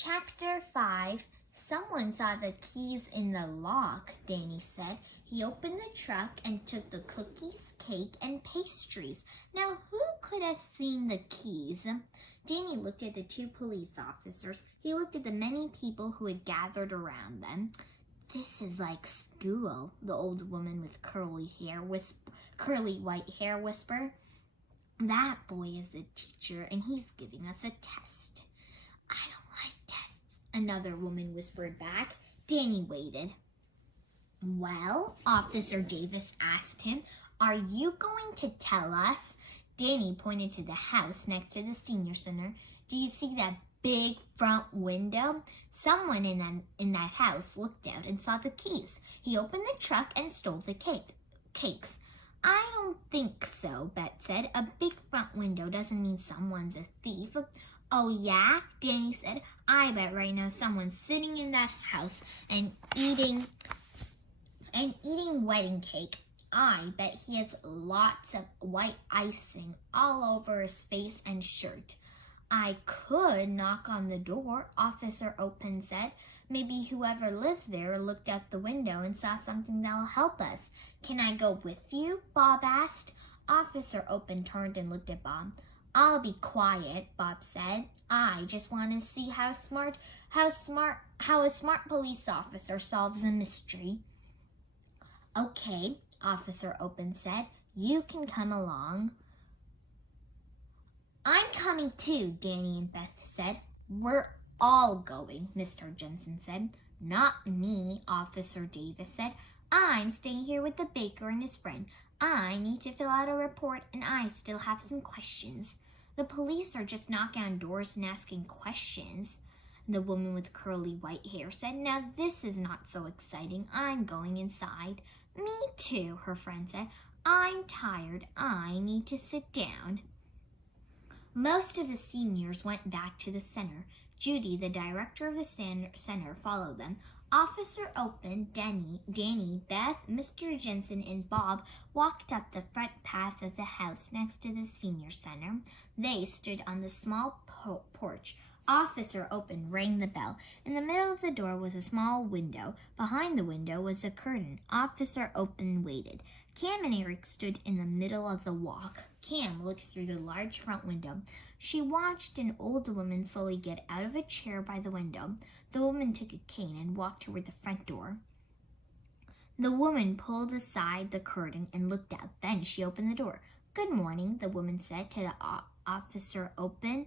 Chapter 5. Someone saw the keys in the lock, Danny said. He opened the truck and took the cookies, cake, and pastries. Now, who could have seen the keys? Danny looked at the two police officers. He looked at the many people who had gathered around them. This is like school, the old woman with curly white hair whispered. That boy is the teacher, and he's giving us a test. I don't like tests, another woman whispered back. Danny waited. Well, Officer Davis asked him, are you going to tell us? Danny pointed to the house next to the senior center. Do you see that big front window? Someone in that house looked out and saw the keys. He opened the truck and stole the cakes. I don't think so, Bet said. A big front window doesn't mean someone's a thief. Oh yeah, Danny said. I bet right now someone's sitting in that house and eating wedding cake. I bet he has lots of white icing all over his face and shirt. I could knock on the door, Officer Open said. Maybe whoever lives there looked out the window and saw something that'll help us. Can I go with you? Bob asked. Officer Open turned and looked at Bob. I'll be quiet, Bob said. I just want to see how a smart police officer solves a mystery. Okay, Officer Open said. You can come along. I'm coming too, Danny and Beth said. We're all going, Mr. Jensen said. Not me, Officer Davis said. I'm staying here with the baker and his friend. I need to fill out a report, and I still have some questions. The police are just knocking on doors and asking questions, the woman with curly white hair said. Now this is not so exciting. I'm going inside. Me too, her friend said. I'm tired. I need to sit down. Most of the seniors went back to the center. Judy, the director of the center, followed them. Officer Open, Danny, Beth, Mr. Jensen, and Bob walked up the front path of the house next to the senior center. They stood on the small porch. Officer Open rang the bell. In the middle of the door was a small window. Behind the window was a curtain. Officer Open waited. Cam and Eric stood in the middle of the walk. Cam looked through the large front window. She watched an old woman slowly get out of a chair by the window. The woman took a cane and walked toward the front door. The woman pulled aside the curtain and looked out. Then she opened the door. Good morning, the woman said to the Officer Open.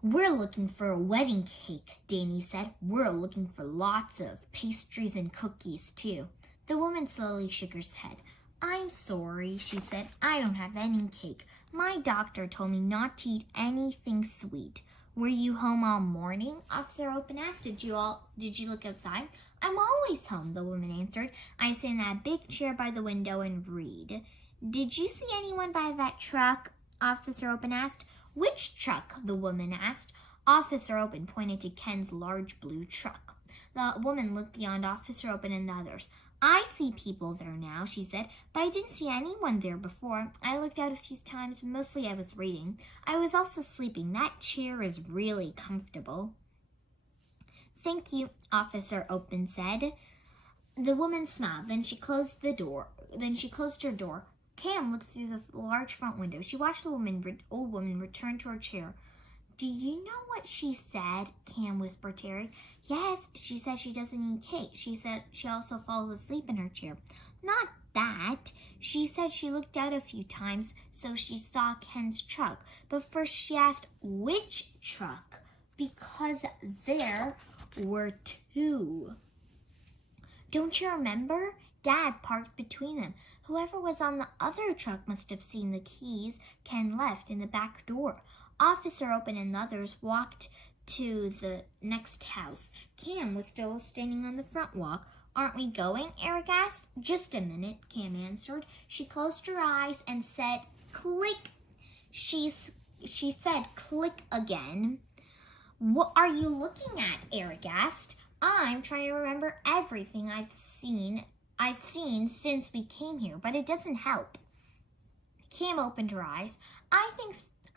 We're looking for a wedding cake, Danny said. We're looking for lots of pastries and cookies, too. The woman slowly shook her head. I'm sorry, she said. I don't have any cake. My doctor told me not to eat anything sweet. Were you home all morning? Officer Open asked. Did you look outside? I'm always home, the woman answered. I sit in that big chair by the window and read. Did you see anyone by that truck? Officer Open asked. Which truck? The woman asked. Officer Open pointed to Ken's large blue truck. The woman looked beyond Officer Open and the others. I see people there now, she said, but I didn't see anyone there before. I looked out a few times. Mostly I was reading. I was also sleeping. That chair is really comfortable. Thank you, Officer Open said. The woman smiled. Then she closed her door. Cam looked through the large front window. She watched the old woman return to her chair. Do you know what she said? Cam whispered to Terry. Yes, she said she doesn't eat cake. She said she also falls asleep in her chair. Not that. She said she looked out a few times, so she saw Ken's truck. But first she asked, which truck? Because there were two. Don't you remember? Dad parked between them. Whoever was on the other truck must have seen the keys Ken left in the back door. Officer Open and the others walked to the next house. Cam was still standing on the front walk. Aren't we going? Eric asked. Just a minute, Cam answered. She closed her eyes and said, click. She said, click again. What are you looking at? Eric asked. I'm trying to remember everything I've seen since we came here, but it doesn't help. Cam opened her eyes. I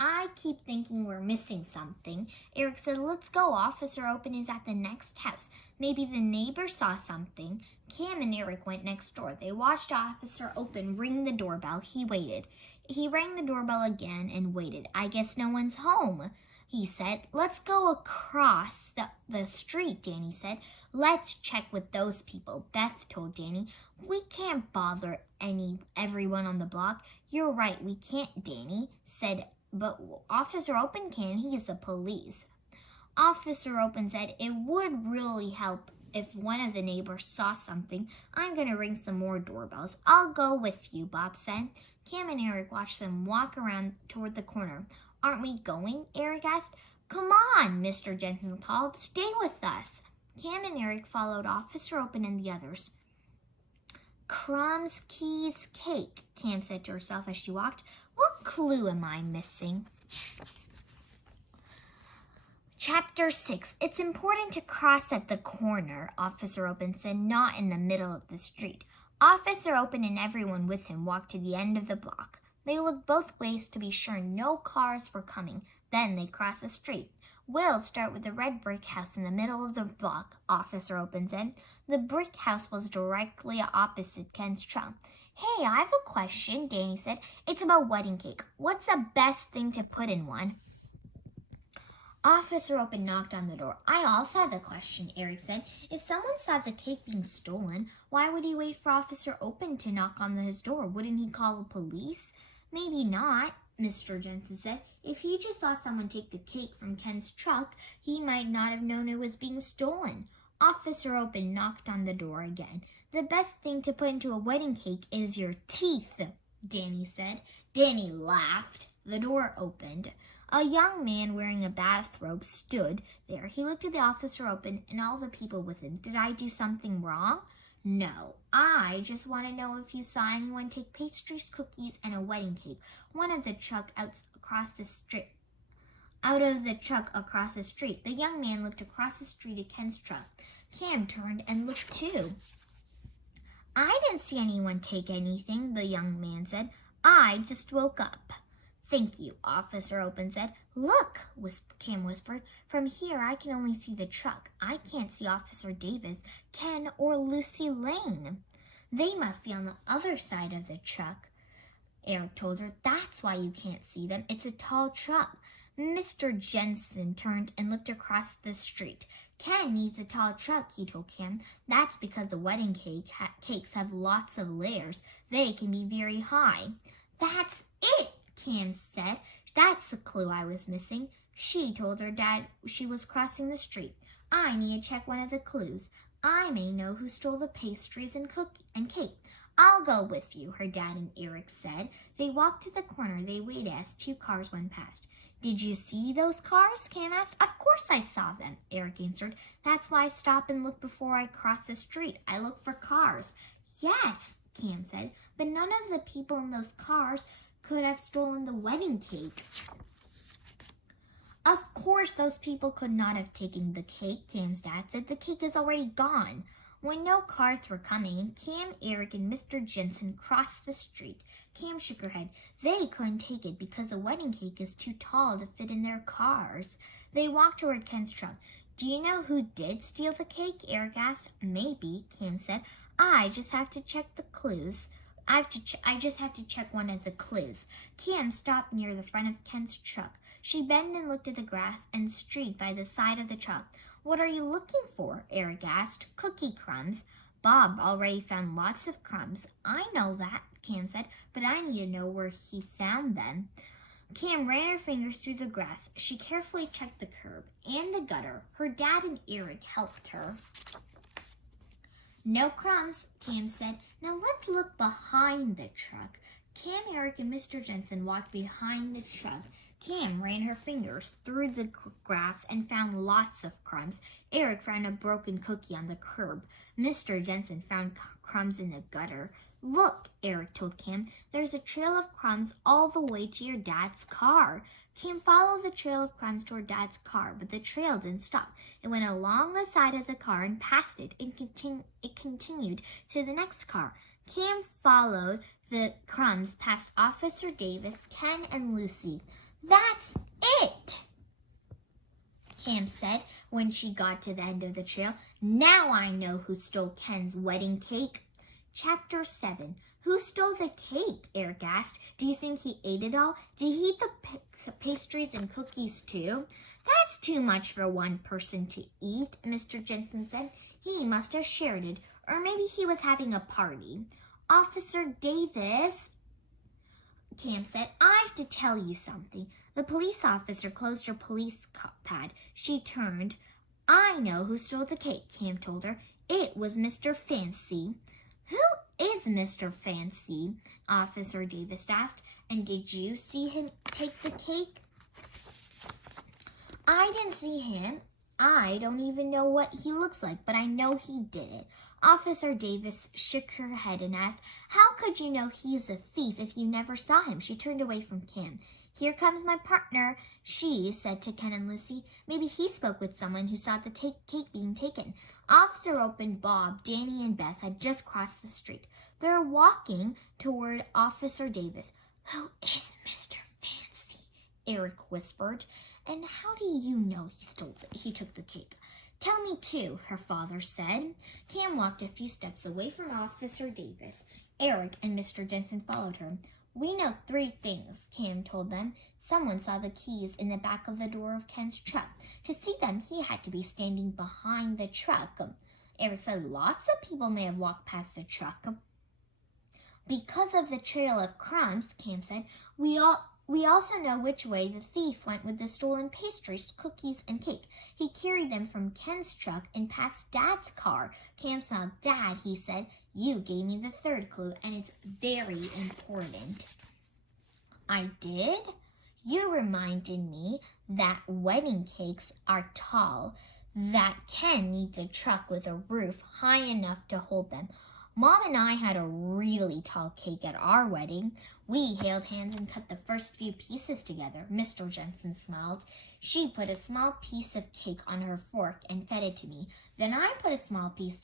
I keep thinking we're missing something. Eric said, let's go. Officer Open is at the next house. Maybe the neighbor saw something. Cam and Eric went next door. They watched Officer Open ring the doorbell. He waited. He rang the doorbell again and waited. I guess no one's home, he said. Let's go across the street, Danny said. Let's check with those people, Beth told Danny. We can't bother everyone on the block. You're right, we can't, Danny said. But Officer Open can. He's the police. Officer Open said, it would really help if one of the neighbors saw something. I'm going to ring some more doorbells. I'll go with you, Bob said. Cam and Eric watched them walk around toward the corner. Aren't we going? Eric asked. Come on, Mr. Jensen called. Stay with us. Cam and Eric followed Officer Open and the others. Crumbs, keys, cake, Cam said to herself as she walked. What clue am I missing? Chapter 6. It's important to cross at the corner, Officer Open said, not in the middle of the street. Officer Open and everyone with him walked to the end of the block. They looked both ways to be sure no cars were coming. Then they crossed the street. We'll start with the red brick house in the middle of the block, Officer Open said. The brick house was directly opposite Ken's truck. Hey, I have a question, Danny said. It's about wedding cake. What's the best thing to put in one? Officer Open knocked on the door. I also have a question, Eric said. If someone saw the cake being stolen, why would he wait for Officer Open to knock on his door? Wouldn't he call the police? Maybe not, Mr. Jensen said. If he just saw someone take the cake from Ken's truck, he might not have known it was being stolen. Officer Open knocked on the door again. The best thing to put into a wedding cake is your teeth, Danny said. Danny laughed. The door opened. A young man wearing a bathrobe stood there. He looked at the Officer Open and all the people with him. Did I do something wrong? No. I just want to know if you saw anyone take pastries, cookies, and a wedding cake. One of the truck out of the truck across the street. The young man looked across the street at Ken's truck. Cam turned and looked too. I didn't see anyone take anything, the young man said. I just woke up. Thank you, Officer Open said. Look, Cam whispered. From here, I can only see the truck. I can't see Officer Davis, Ken, or Lucy Lane. They must be on the other side of the truck, Eric told her. That's why you can't see them. It's a tall truck. Mr. Jensen turned and looked across the street. Ken needs a tall truck, he told Cam. That's because the wedding cakes have lots of layers. They can be very high. That's it, Cam said. That's the clue I was missing. She told her dad she was crossing the street. I need to check one of the clues. I may know who stole the pastries and cake. I'll go with you, her dad and Eric said. They walked to the corner. They waited as two cars went past. Did you see those cars? Cam asked. Of course I saw them, Eric answered. That's why I stop and look before I cross the street. I look for cars. Yes, Cam said, but none of the people in those cars could have stolen the wedding cake. Of course those people could not have taken the cake, Cam's dad said. The cake is already gone. When no cars were coming, Cam, Eric, and Mr. Jensen crossed the street. Cam shook her head. They couldn't take it because the wedding cake is too tall to fit in their cars. They walked toward Ken's truck. Do you know who did steal the cake? Eric asked. Maybe, Cam said. I just have to check the clues. I just have to check one of the clues. Cam stopped near the front of Ken's truck. She bent and looked at the grass and street by the side of the truck. What are you looking for? Eric asked. Cookie crumbs. Bob already found lots of crumbs. I know that, Cam said, but I need to know where he found them. Cam ran her fingers through the grass. She carefully checked the curb and the gutter. Her dad and Eric helped her. No crumbs, Cam said. Now let's look behind the truck. Cam, Eric, and Mr. Jensen walked behind the truck. Cam ran her fingers through the grass and found lots of crumbs. Eric found a broken cookie on the curb. Mr. Jensen found crumbs in the gutter. Look, Eric told Cam, there's a trail of crumbs all the way to your dad's car. Cam followed the trail of crumbs to her dad's car, but the trail didn't stop. It went along the side of the car and past it, and it continued to the next car. Cam followed the crumbs past Officer Davis, Ken, and Lucy. That's it, Cam said when she got to the end of the trail. Now I know who stole Ken's wedding cake. Chapter 7. Who stole the cake? Eric asked. Do you think he ate it all? Did he eat the pastries and cookies too? That's too much for one person to eat, Mr. Jensen said. He must have shared it, or maybe he was having a party. Officer Davis, Cam said, I have to tell you something. The police officer closed her police pad. She turned. I know who stole the cake, Cam told her. It was Mr. Fancy. Who is Mr. Fancy? Officer Davis asked. And did you see him take the cake? I didn't see him. I don't even know what he looks like, but I know he did it. Officer Davis shook her head and asked, How could you know he's a thief if you never saw him? She turned away from Cam. Here comes my partner, she said to Ken and Lucy. Maybe he spoke with someone who saw the cake being taken. Officer opened Bob, Danny, and Beth had just crossed the street. They were walking toward Officer Davis. Who is Mr. Fancy? Eric whispered. And how do you know he took the cake? Tell me too, her father said. Cam walked a few steps away from Officer Davis. Eric and Mr. Jensen followed her. We know 3 things, Cam told them. Someone saw the keys in the back of the door of Ken's truck. To see them, he had to be standing behind the truck. Eric said lots of people may have walked past the truck. Because of the trail of crumbs, Cam said, we also know which way the thief went with the stolen pastries, cookies, and cake. He carried them from Ken's truck and past Dad's car. Cam smiled. Dad, he said, you gave me the 3rd clue, and it's very important. I did? You reminded me that wedding cakes are tall, that Ken needs a truck with a roof high enough to hold them. Mom and I had a really tall cake at our wedding. We held hands and cut the first few pieces together. Mr. Jensen smiled. She put a small piece of cake on her fork and fed it to me. Then I put a small piece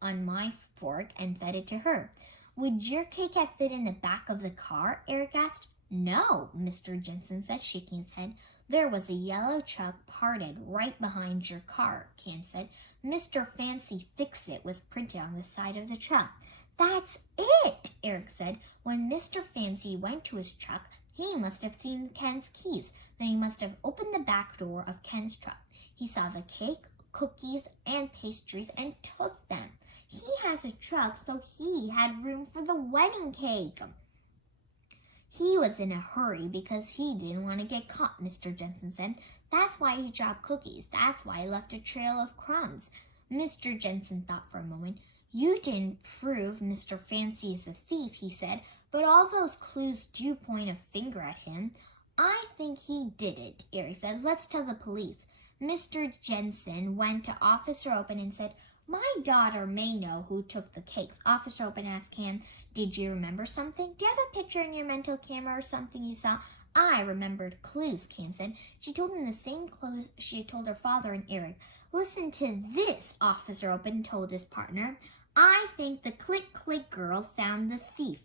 on my fork and fed it to her. Would your cake have fit in the back of the car? Eric asked. No, Mr. Jensen said, shaking his head. There was a yellow truck parked right behind your car, Cam said. Mr. Fancy Fix-It was printed on the side of the truck. That's it, Eric said. When Mr. Fancy went to his truck, he must have seen Ken's keys. Then he must have opened the back door of Ken's truck. He saw the cake, cookies, and pastries and took them. He has a truck, so he had room for the wedding cake. He was in a hurry because he didn't want to get caught, Mr. Jensen said. That's why he dropped cookies. That's why he left a trail of crumbs. Mr. Jensen thought for a moment. You didn't prove Mr. Fancy is a thief, he said, but all those clues do point a finger at him. I think he did it, Eric said. Let's tell the police. Mr. Jensen went to Officer Open and said, My daughter may know who took the cakes. Officer Open asked Cam, Did you remember something? Do you have a picture in your mental camera or something you saw? I remembered clues, Cam said. She told him the same clues she had told her father and Eric. Listen to this, Officer Open told his partner. I think the click-click girl found the thief.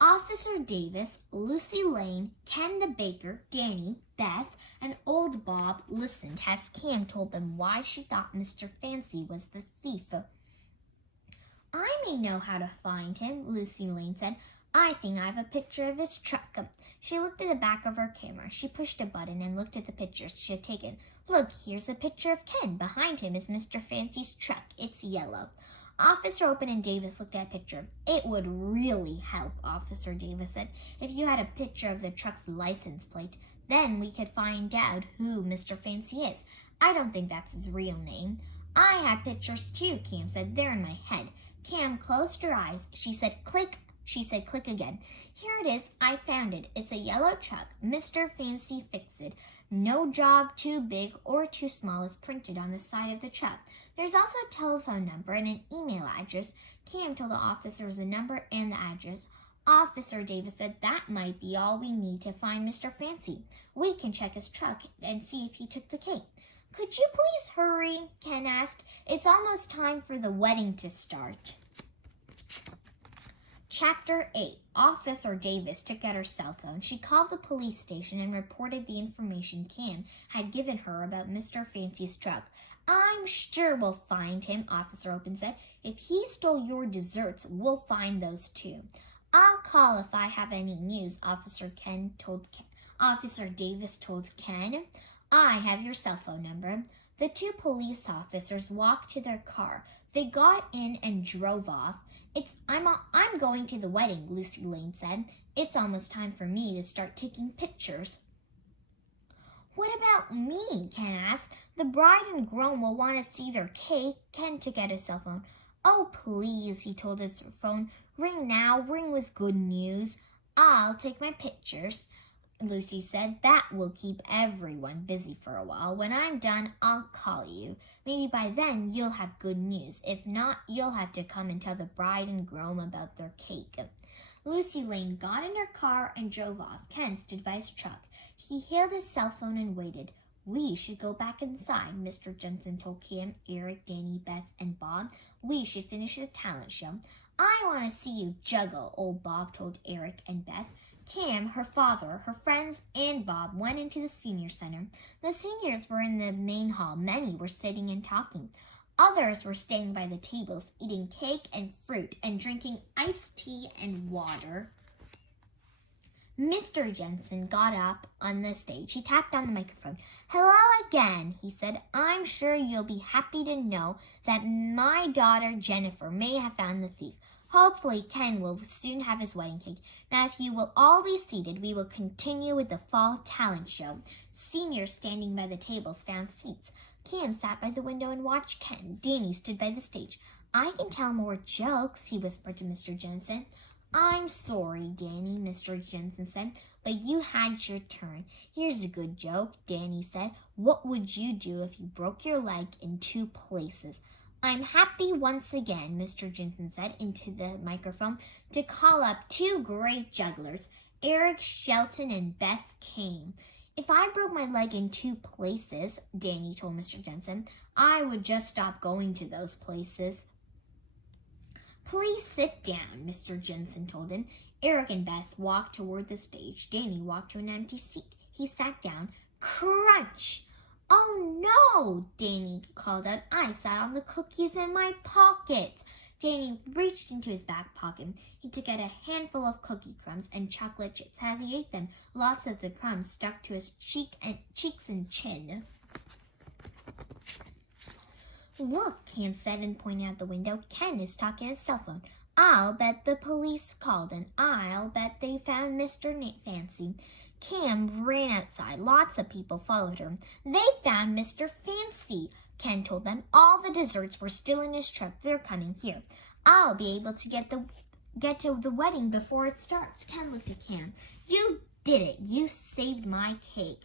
Officer Davis, Lucy Lane, Ken the baker, Danny, Beth, and old Bob listened as Cam told them why she thought Mr. Fancy was the thief. I may know how to find him, Lucy Lane said. I think I have a picture of his truck. She looked at the back of her camera. She pushed a button and looked at the pictures she had taken. Look, here's a picture of Ken. Behind him is Mr. Fancy's truck. It's yellow. Officer Open and Davis looked at a picture. It would really help, Officer Davis said, if you had a picture of the truck's license plate. Then we could find out who Mr. Fancy is. I don't think that's his real name. I have pictures too, Cam said. They're in my head. Cam closed her eyes. She said, click. She said, click again. Here it is. I found it. It's a yellow truck. Mr. Fancy Fix-It. No job too big or too small is printed on the side of the truck. There's also a telephone number and an email address. Cam told the officers the number and the address. Officer Davis said that might be all we need to find Mr. Fancy. We can check his truck and see if he took the cake. Could you please hurry? Ken asked. It's almost time for the wedding to start. Chapter 8. Officer Davis took out her cell phone. She called the police station and reported the information Cam had given her about Mr. Fancy's truck. I'm sure we'll find him, Officer Open said. If he stole your desserts, we'll find those too. I'll call if I have any news, Officer Davis told Ken. I have your cell phone number. The two police officers walked to their car. They got in and drove off. I'm going to the wedding, Lucy Lane said. It's almost time for me to start taking pictures. What about me? Ken asked. The bride and groom will want to see their cake. Ken took out his cell phone. Oh, please, he told his phone. Ring now, ring with good news. I'll take my pictures, Lucy said. That will keep everyone busy for a while. When I'm done, I'll call you. Maybe by then you'll have good news. If not, you'll have to come and tell the bride and groom about their cake. Lucy Lane got in her car and drove off. Ken stood by his truck. He held his cell phone and waited. We should go back inside, Mr. Jensen told Cam, Eric, Danny, Beth, and Bob. We should finish the talent show. I want to see you juggle, old Bob told Eric and Beth. Cam, her father, her friends, and Bob went into the senior center. The seniors were in the main hall. Many were sitting and talking. Others were staying by the tables, eating cake and fruit and drinking iced tea and water. Mr. Jensen got up on the stage. He tapped on the microphone. Hello again, he said. I'm sure you'll be happy to know that my daughter Jennifer may have found the thief. Hopefully Ken will soon have his wedding cake. Now if you will all be seated, we will continue with the fall talent show. Seniors standing by the tables found seats. Cam sat by the window and watched Ken. Danny stood by the stage. I can tell more jokes, he whispered to Mr. Jensen. I'm sorry, Danny, Mr. Jensen said, but you had your turn. Here's a good joke, Danny said. What would you do if you broke your leg in 2 places? I'm happy once again, Mr. Jensen said into the microphone, to call up 2 great jugglers, Eric, Shelton, and Beth Kane. If I broke my leg in 2 places, Danny told Mr. Jensen, I would just stop going to those places. Please sit down, Mr. Jensen told him. Eric and Beth walked toward the stage. Danny walked to an empty seat. He sat down. Crunch! Oh no, Danny called out. I sat on the cookies in my pockets. Danny reached into his back pocket. He took out a handful of cookie crumbs and chocolate chips. As he ate them, lots of the crumbs stuck to his cheeks and chin. Look, Cam said and pointed out the window. Ken is talking on his cell phone. I'll bet the police called and I'll bet they found Mr. Fancy. Cam ran outside. Lots of people followed her. They found Mr. Fancy, Ken told them. All the desserts were still in his truck. They're coming here. I'll be able to get to the wedding before it starts. Ken looked at Cam. You did it. You saved my cake.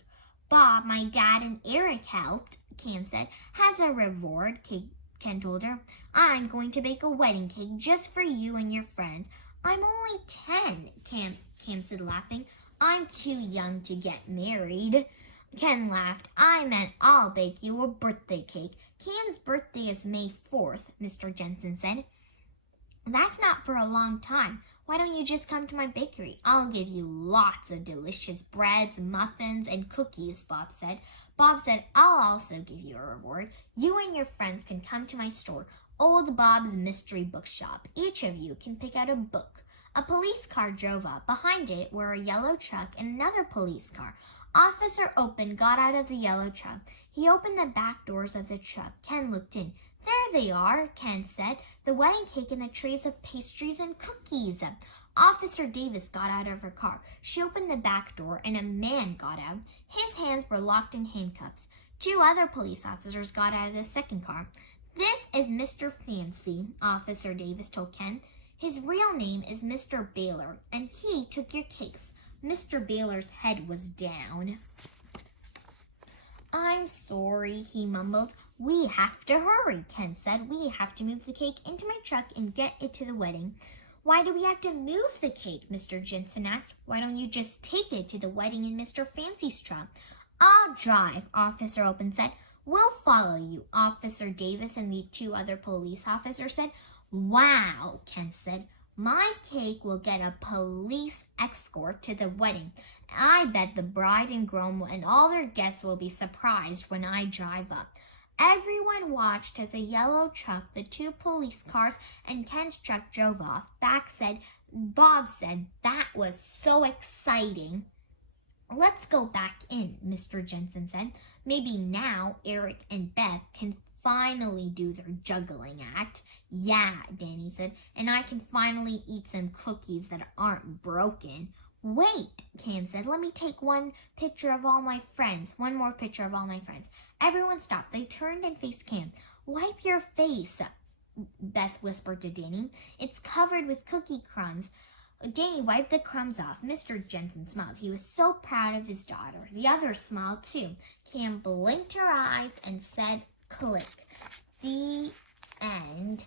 Bob, my dad, and Eric helped, Cam said. As a reward, Ken told her, I'm going to bake a wedding cake just for you and your friends. I'm only 10, Cam said, laughing. I'm too young to get married. Ken laughed. I meant I'll bake you a birthday cake. Cam's birthday is May 4th, Mr. Jensen said. That's not for a long time. Why don't you just come to my bakery? I'll give you lots of delicious breads, muffins, and cookies, Bob said. Bob said, I'll also give you a reward. You and your friends can come to my store, Old Bob's Mystery Bookshop. Each of you can pick out a book. A police car drove up. Behind it were a yellow truck and another police car. Officer Open got out of the yellow truck. He opened the back doors of the truck. Ken looked in. There they are, Ken said. The wedding cake and the trays of pastries and cookies. Officer Davis got out of her car. She opened the back door and a man got out. His hands were locked in handcuffs. 2 other police officers got out of the second car. This is Mr. Fancy, Officer Davis told Ken. His real name is Mr. Baylor, and he took your cakes. Mr. Baylor's head was down. I'm sorry, he mumbled. We have to hurry, Ken said. We have to move the cake into my truck and get it to the wedding. Why do we have to move the cake? Mr. Jensen asked. Why don't you just take it to the wedding in Mr. Fancy's truck? I'll drive, Officer Open said. We'll follow you, Officer Davis and the 2 other police officers said. Wow, Ken said. My cake will get a police escort to the wedding. I bet the bride and groom and all their guests will be surprised when I drive up. Everyone watched as a yellow truck, the 2 police cars, and Ken's truck drove off. Bob said, that was so exciting. Let's go back in, Mr. Jensen said. Maybe now Eric and Beth can finally do their juggling act. Yeah, Danny said, and I can finally eat some cookies that aren't broken. Wait, Cam said, let me take one more picture of all my friends. Everyone stopped. They turned and faced Cam. Wipe your face, Beth whispered to Danny. It's covered with cookie crumbs. Danny wiped the crumbs off. Mr. Jensen smiled. He was so proud of his daughter. The others smiled too. Cam blinked her eyes and said, click. The end.